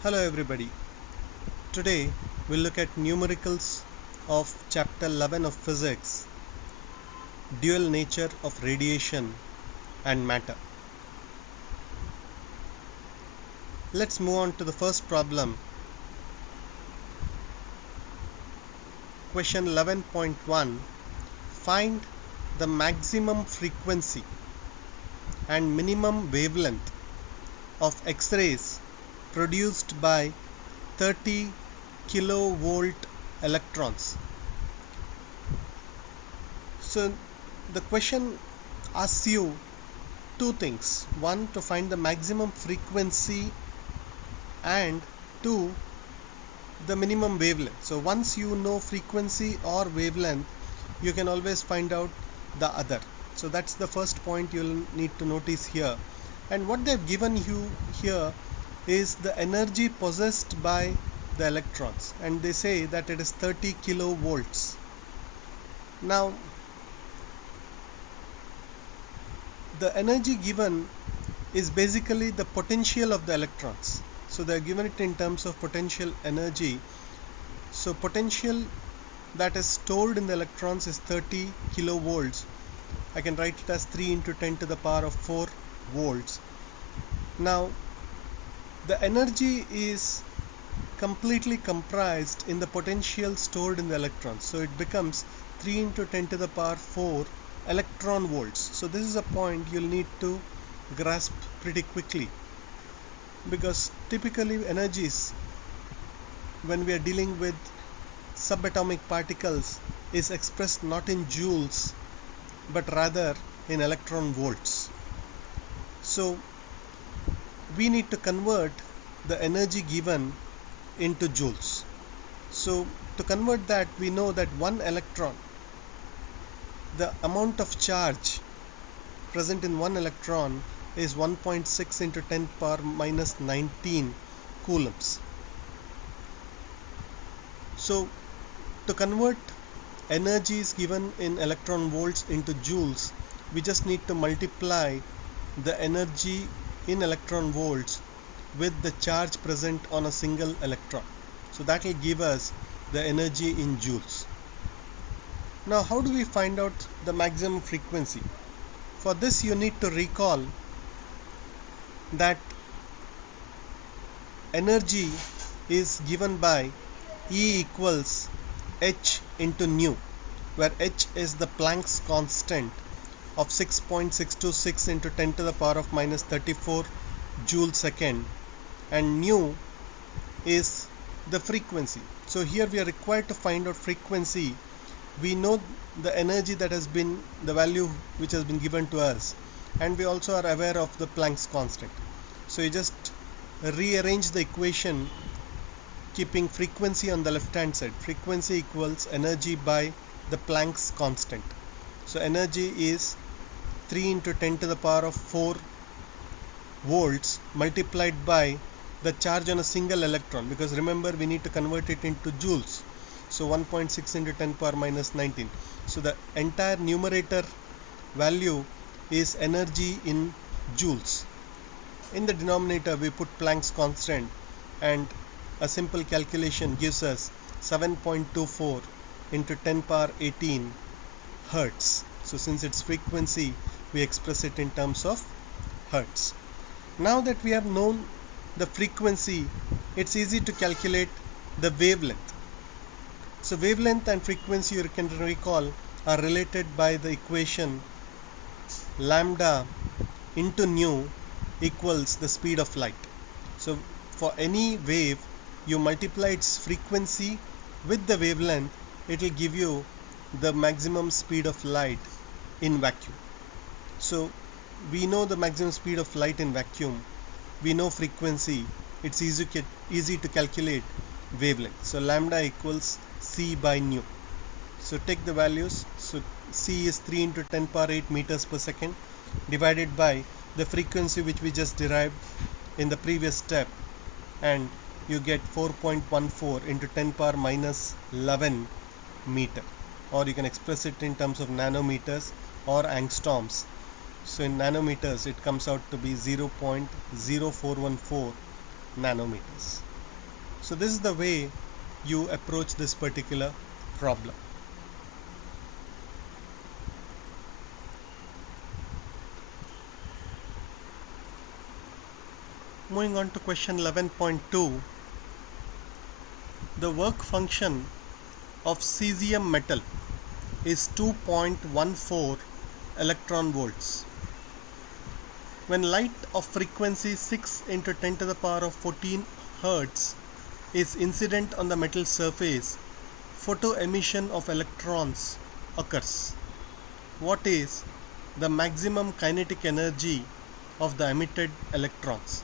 Hello everybody. Today we'll look at numericals of chapter 11 of physics, dual nature of radiation and matter. Let's move on to the first problem. Question 11.1. Find the maximum frequency and minimum wavelength of X-rays produced by 30 kilovolt electrons. So the question asks you two things. One, to find the maximum frequency, and two, the minimum wavelength. So once you know frequency or wavelength, you can always find out the other. So that's the first point you'll need to notice here. And what they've given you here is the energy possessed by the electrons, and they say that it is 30 kilovolts. Now the energy given is basically the potential of the electrons. So they are given it in terms of potential energy. So potential that is stored in the electrons is 30 kilovolts. I can write it as 3 into 10 to the power of 4 volts. Now the energy is completely comprised in the potential stored in the electrons. So it becomes 3 into 10 to the power 4 electron volts. So this is a point you'll need to grasp pretty quickly, because typically energies, when we are dealing with subatomic particles, is expressed not in joules but rather in electron volts. So we need to convert the energy given into joules. So to convert that, we know that one electron, the amount of charge present in one electron is 1.6 into 10 power minus 19 coulombs. So to convert energies given in electron volts into joules, we just need to multiply the energy in electron volts with the charge present on a single electron. So that will give us the energy in joules. Now how do we find out the maximum frequency? For this you need to recall that energy is given by E equals h into nu, where h is the Planck's constant of 6.626 into 10 to the power of minus 34 joule second, and nu is the frequency. So here we are required to find out frequency. We know the energy that has been, the value which has been given to us, and we also are aware of the Planck's constant. So you just rearrange the equation keeping frequency on the left hand side. Frequency equals energy by the Planck's constant. So energy is 3 into 10 to the power of 4 volts multiplied by the charge on a single electron, because remember we need to convert it into joules. So 1.6 into 10 power minus 19. So the entire numerator value is energy in joules. In the denominator we put Planck's constant, and a simple calculation gives us 7.24 into 10 power 18 hertz. So since it's frequency, we express it in terms of hertz. Now that we have known the frequency, it's easy to calculate the wavelength. So wavelength and frequency, you can recall, are related by the equation lambda into nu equals the speed of light. So for any wave, you multiply its frequency with the wavelength, it will give you the maximum speed of light in vacuum. So we know the maximum speed of light in vacuum, we know frequency, it's easy to calculate wavelength. So lambda equals c by nu. So take the values. So c is 3 into 10 power 8 meters per second divided by the frequency which we just derived in the previous step, and you get 4.14 into 10 power minus 11 meter, or you can express it in terms of nanometers or angstroms. So in nanometers it comes out to be 0.0414 nanometers. So this is the way you approach this particular problem. Moving on to question 11.2, the work function of cesium metal is 2.14 electron volts. When light of frequency 6 into 10 to the power of 14 Hertz is incident on the metal surface, photo emission of electrons occurs. What is the maximum kinetic energy of the emitted electrons?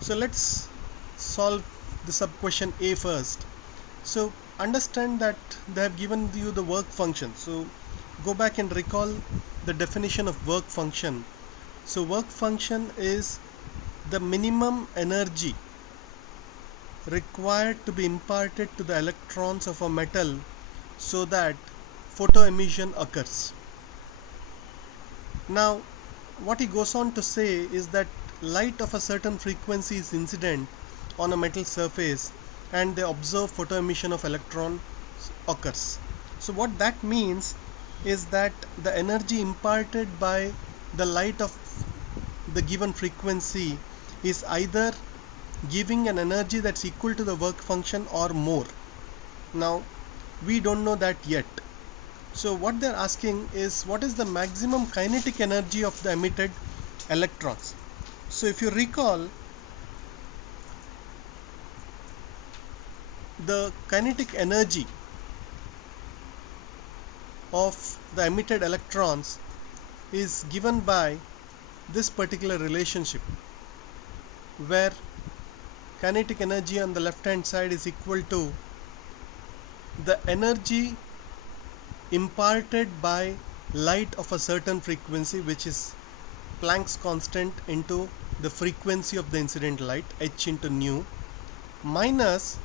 So let's solve the sub question A first. So understand that they have given you the work function. So go back and recall the definition of work function. So work function is the minimum energy required to be imparted to the electrons of a metal so that photoemission occurs. Now what he goes on to say is that light of a certain frequency is incident on a metal surface and they observe photoemission of electrons occurs. So what that means is that the energy imparted by the light of the given frequency is either giving an energy that's equal to the work function or more. Now we don't know that yet. So what they're asking is what is the maximum kinetic energy of the emitted electrons. So if you recall, the kinetic energy of the emitted electrons is given by this particular relationship, where kinetic energy on the left hand side is equal to the energy imparted by light of a certain frequency, which is Planck's constant, into the frequency of the incident light, h into nu, minus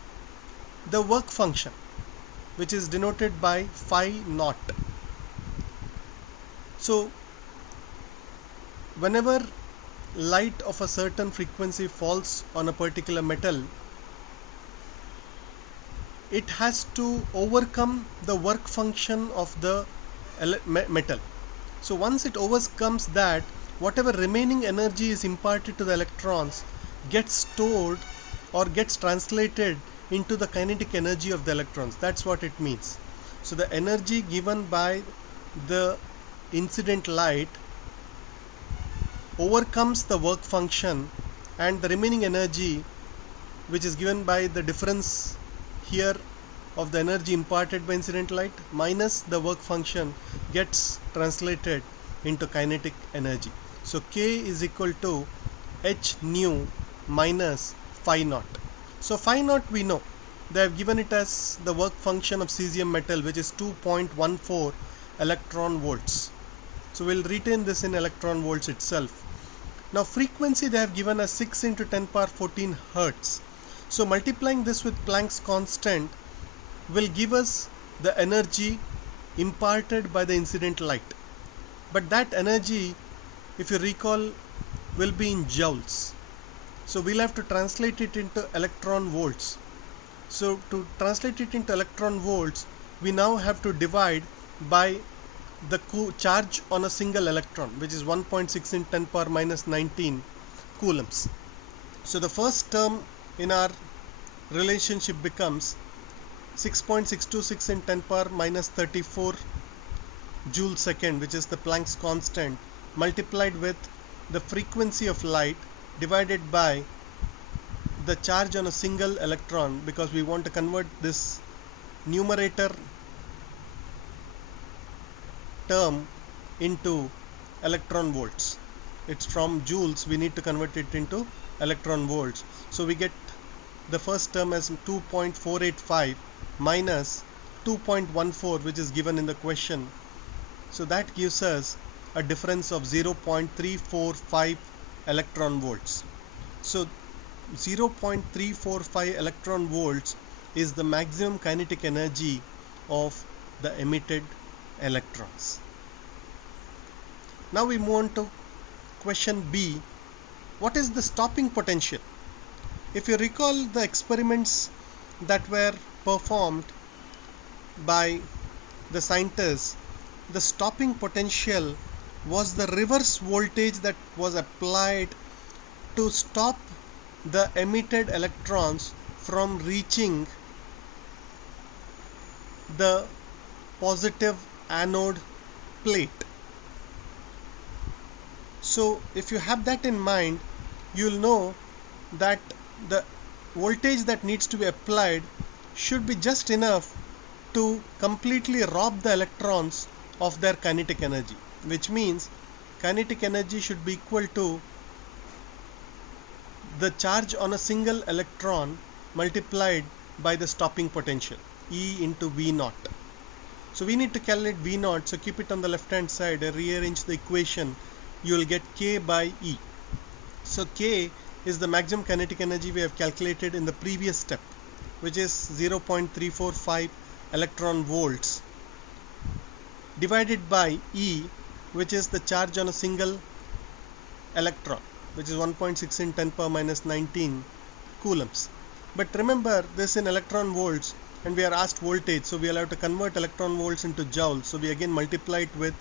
the work function, which is denoted by phi naught. So whenever light of a certain frequency falls on a particular metal, it has to overcome the work function of the metal. So once it overcomes that, whatever remaining energy is imparted to the electrons gets stored or gets translated into the kinetic energy of the electrons. That's what it means. So the energy given by the incident light overcomes the work function, and the remaining energy, which is given by the difference here of the energy imparted by incident light minus the work function, gets translated into kinetic energy. So K is equal to h nu minus phi naught. So phi naught we know, they have given it as the work function of cesium metal, which is 2.14 electron volts. So we'll retain this in electron volts itself. Now frequency they have given as 6 into 10 power 14 Hertz. So multiplying this with Planck's constant will give us the energy imparted by the incident light. But that energy, if you recall, will be in joules. So we'll have to translate it into electron volts. So to translate it into electron volts, we now have to divide by the charge on a single electron, which is 1.6 in 10 power minus 19 coulombs. So the first term in our relationship becomes 6.626 in 10 power minus 34 joule second, which is the Planck's constant, multiplied with the frequency of light divided by the charge on a single electron, because we want to convert this numerator term into electron volts. It's from joules, we need to convert it into electron volts. So we get the first term as 2.485 minus 2.14, which is given in the question. So that gives us a difference of 0.345 electron volts. So 0.345 electron volts is the maximum kinetic energy of the emitted electrons. Now we move on to question B. What is the stopping potential If you recall the experiments that were performed by the scientists, the stopping potential was the reverse voltage that was applied to stop the emitted electrons from reaching the positive anode plate. So if you have that in mind, you'll know that the voltage that needs to be applied should be just enough to completely rob the electrons of their kinetic energy, which means kinetic energy should be equal to the charge on a single electron multiplied by the stopping potential, E into V naught. So we need to calculate V naught, so keep it on the left hand side and rearrange the equation. You will get K by E. So K is the maximum kinetic energy we have calculated in the previous step, which is 0.345 electron volts, divided by E, which is the charge on a single electron, which is 1.6 in 10 power minus 19 coulombs. But remember this in electron volts, and we are asked voltage, so we will have to convert electron volts into joules. So we again multiply it with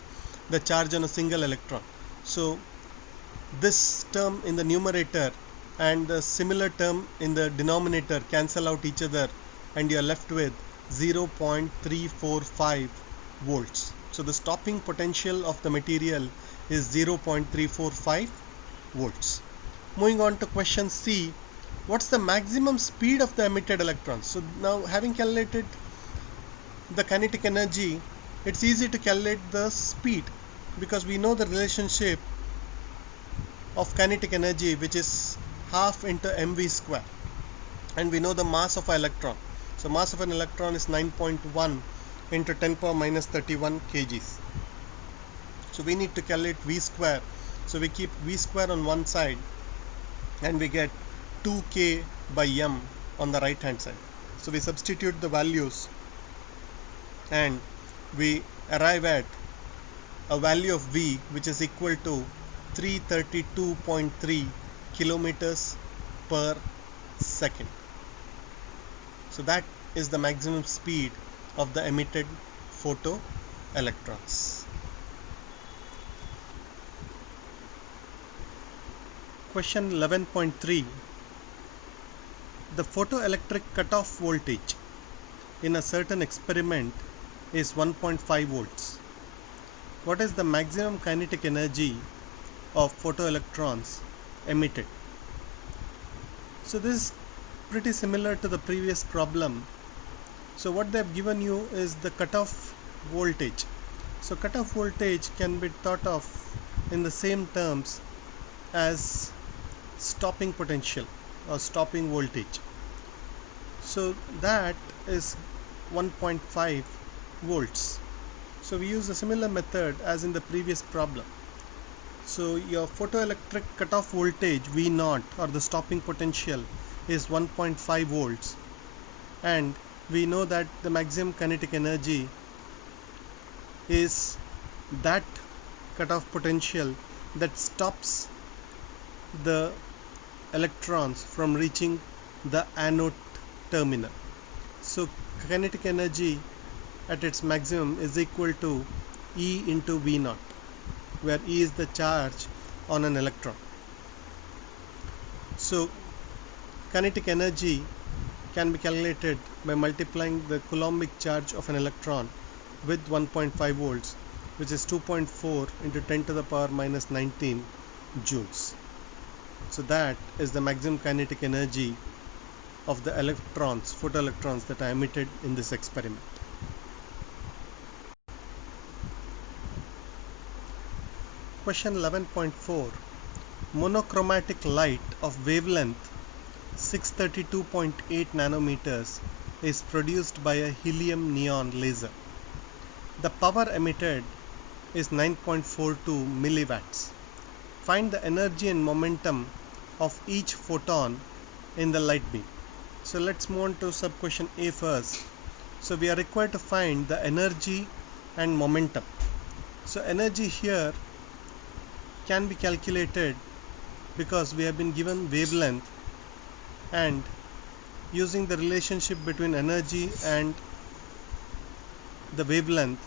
the charge on a single electron. So this term in the numerator and the similar term in the denominator cancel out each other, and you are left with 0.345 volts. So the stopping potential of the material is 0.345 volts. Moving on to question C, what's the maximum speed of the emitted electrons? So now, having calculated the kinetic energy, it's easy to calculate the speed, because we know the relationship of kinetic energy, which is half into mv square, and we know the mass of an electron. So mass of an electron is 9.1 into 10 power minus 31 kgs. So we need to calculate v square. So we keep v square on one side and we get 2k by m on the right hand side. So we substitute the values and we arrive at a value of v which is equal to 332.3 kilometers per second. So that is the maximum speed of the emitted photoelectrons. Question 11.3. The photoelectric cutoff voltage in a certain experiment is 1.5 volts. What is the maximum kinetic energy of photoelectrons emitted? So this is pretty similar to the previous problem. So what they have given you is the cutoff voltage. So cutoff voltage can be thought of in the same terms as stopping potential or stopping voltage. So that is 1.5 volts. So we use a similar method as in the previous problem. So your photoelectric cutoff voltage V0 or the stopping potential is 1.5 volts, and we know that the maximum kinetic energy is that cutoff potential that stops the electrons from reaching the anode terminal. So kinetic energy at its maximum is equal to E into V0, where E is the charge on an electron. So kinetic energy can be calculated by multiplying the coulombic charge of an electron with 1.5 volts, which is 2.4 into 10 to the power minus 19 joules. So that is the maximum kinetic energy of the electrons, photoelectrons, that are emitted in this experiment. Question 11.4. Monochromatic light of wavelength 632.8 nanometers is produced by a helium neon laser. The power emitted is 9.42 milliwatts. Find the energy and momentum of each photon in the light beam. So let's move on to sub question A first. So we are required to find the energy and momentum. So energy here can be calculated because we have been given wavelength and using the relationship between energy and the wavelength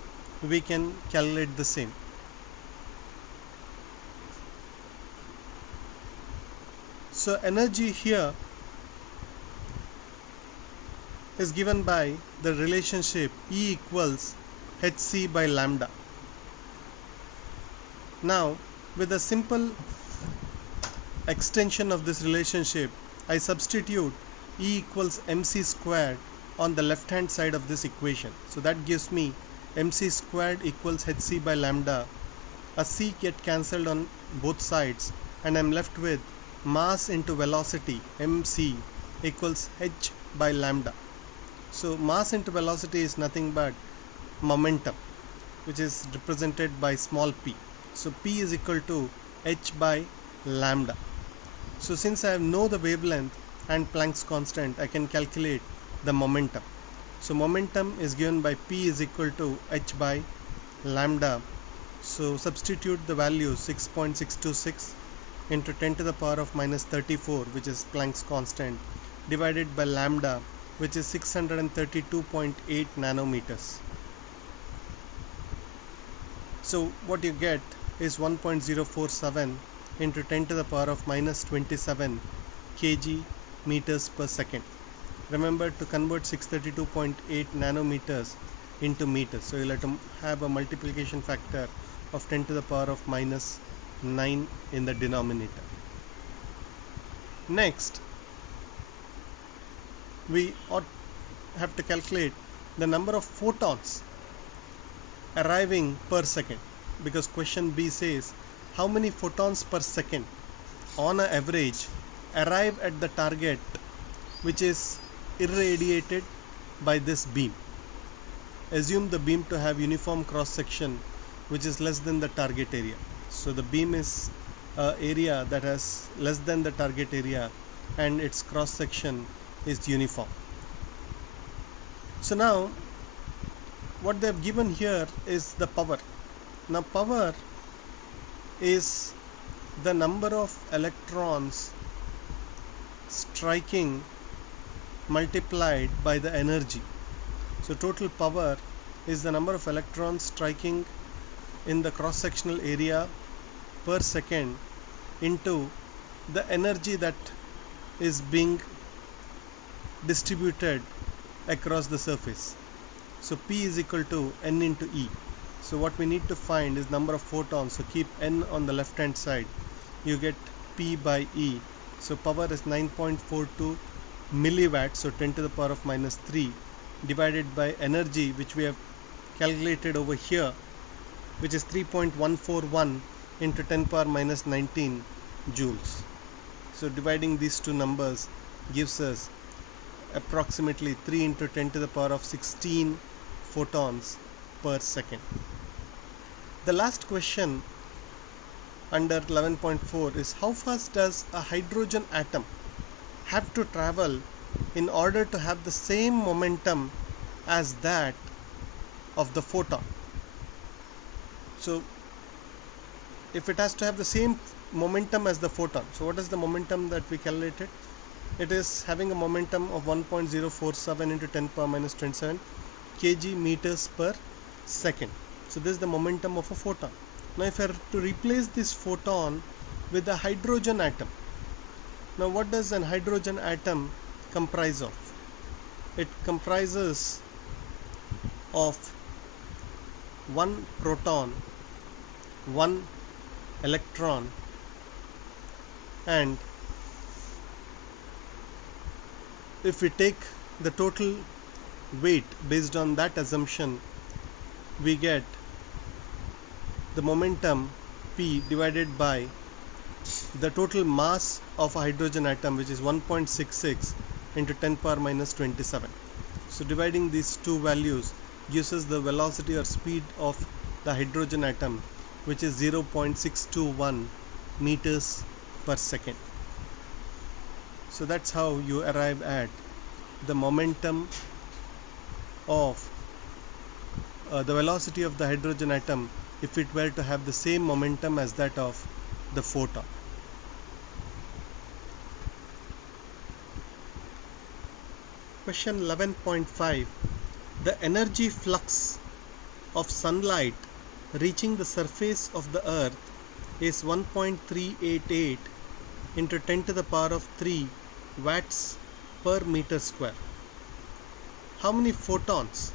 we can calculate the same. So energy here is given by the relationship E equals hc by lambda. Now with a simple extension of this relationship, I substitute E equals mc squared on the left hand side of this equation. So that gives me mc squared equals hc by lambda. A c get cancelled on both sides and I'm left with mass into velocity mc equals h by lambda. So mass into velocity is nothing but momentum, which is represented by small p. So p is equal to h by lambda. So since I know the wavelength and Planck's constant, I can calculate the momentum. So momentum is given by p is equal to h by lambda. So substitute the value 6.626 into 10 to the power of minus 34, which is Planck's constant, divided by lambda, which is 632.8 nanometers. So what you get is 1.047 into 10 to the power of minus 27 kg meters per second. Remember to convert 632.8 nanometers into meters. So you'll have to have a multiplication factor of 10 to the power of minus 9 in the denominator. Next, we have to calculate the number of photons arriving per second, because question B says how many photons per second on an average arrive at the target which is irradiated by this beam. Assume the beam to have uniform cross section which is less than the target area. So the beam is area that has less than the target area and its cross section is uniform. So now what they have given here is the power. Now power is the number of electrons striking multiplied by the energy. So total power is the number of electrons striking in the cross sectional area per second into the energy that is being distributed across the surface. So P is equal to N into E. So what we need to find is number of photons. So keep N on the left hand side. You get P by E. So power is 9.42 milliwatts. So 10 to the power of minus 3 divided by energy, which we have calculated over here, which is 3.141 into 10 power minus 19 joules. So dividing these two numbers gives us approximately 3 into 10 to the power of 16 photons per second. The last question under 11.4 is how fast does a hydrogen atom have to travel in order to have the same momentum as that of the photon. So if it has to have the same momentum as the photon, so what is the momentum that we calculated? It is having a momentum of 1.047 into 10 power minus 27 kg meters per second. So this is the momentum of a photon. Now if I were to replace this photon with a hydrogen atom, now what does an hydrogen atom comprise of? It comprises of one proton, one electron, and if we take the total weight based on that assumption, we get the momentum P divided by the total mass of a hydrogen atom, which is 1.66 into 10 power minus 27. So dividing these two values gives us the velocity or speed of the hydrogen atom, which is 0.621 meters per second. So that's how you arrive at the momentum of the velocity of the hydrogen atom if it were to have the same momentum as that of the photon. Question 11.5. The energy flux of sunlight reaching the surface of the earth is 1.388 into 10 to the power of 3 watts per meter square. How many photons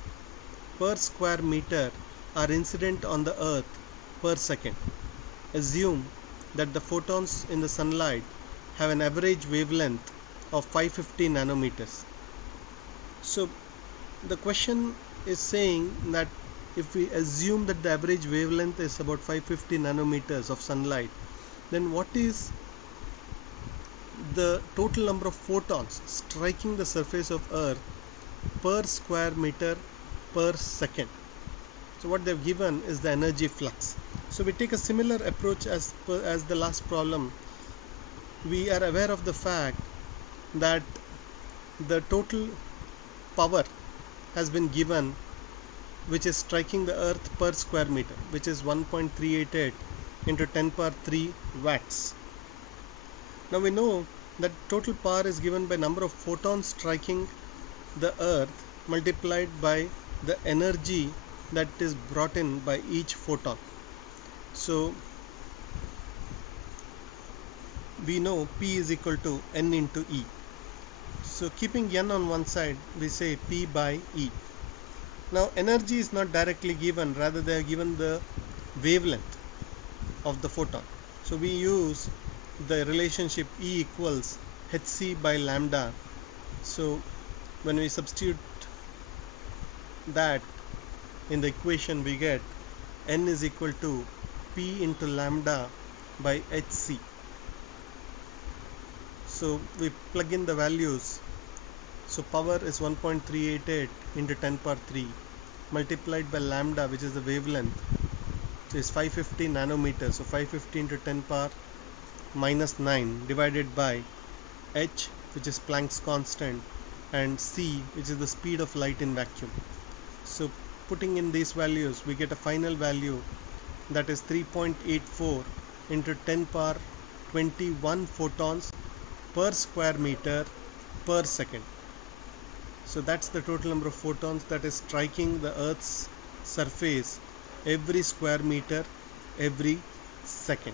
per square meter are incident on the earth per second? Assume that the photons in the sunlight have an average wavelength of 550 nanometers. So the question is saying that if we assume that the average wavelength is about 550 nanometers of sunlight, then what is the total number of photons striking the surface of earth per square meter per second? So what they've given is the energy flux. So we take a similar approach as the last problem. We are aware of the fact that the total power has been given which is striking the earth per square meter, which is 1.388 into 10 power 3 watts. Now we know that total power is given by number of photons striking the earth multiplied by the energy that is brought in by each photon. So we know P is equal to N into E. So keeping N on one side, we say P by E. Now energy is not directly given, rather they are given the wavelength of the photon. So we use the relationship E equals hc by lambda. So when we substitute that in the equation, we get N is equal to P into lambda by hc. So we plug in the values. So power is 1.388 into 10 power 3 multiplied by lambda, which is the wavelength, so is 550 nanometers. So 550 into 10 power minus 9 divided by h, which is Planck's constant, and c, which is the speed of light in vacuum. So putting in these values, we get a final value that is 3.84 into 10 power 21 photons per square meter per second. So that's the total number of photons that is striking the earth's surface every square meter every second.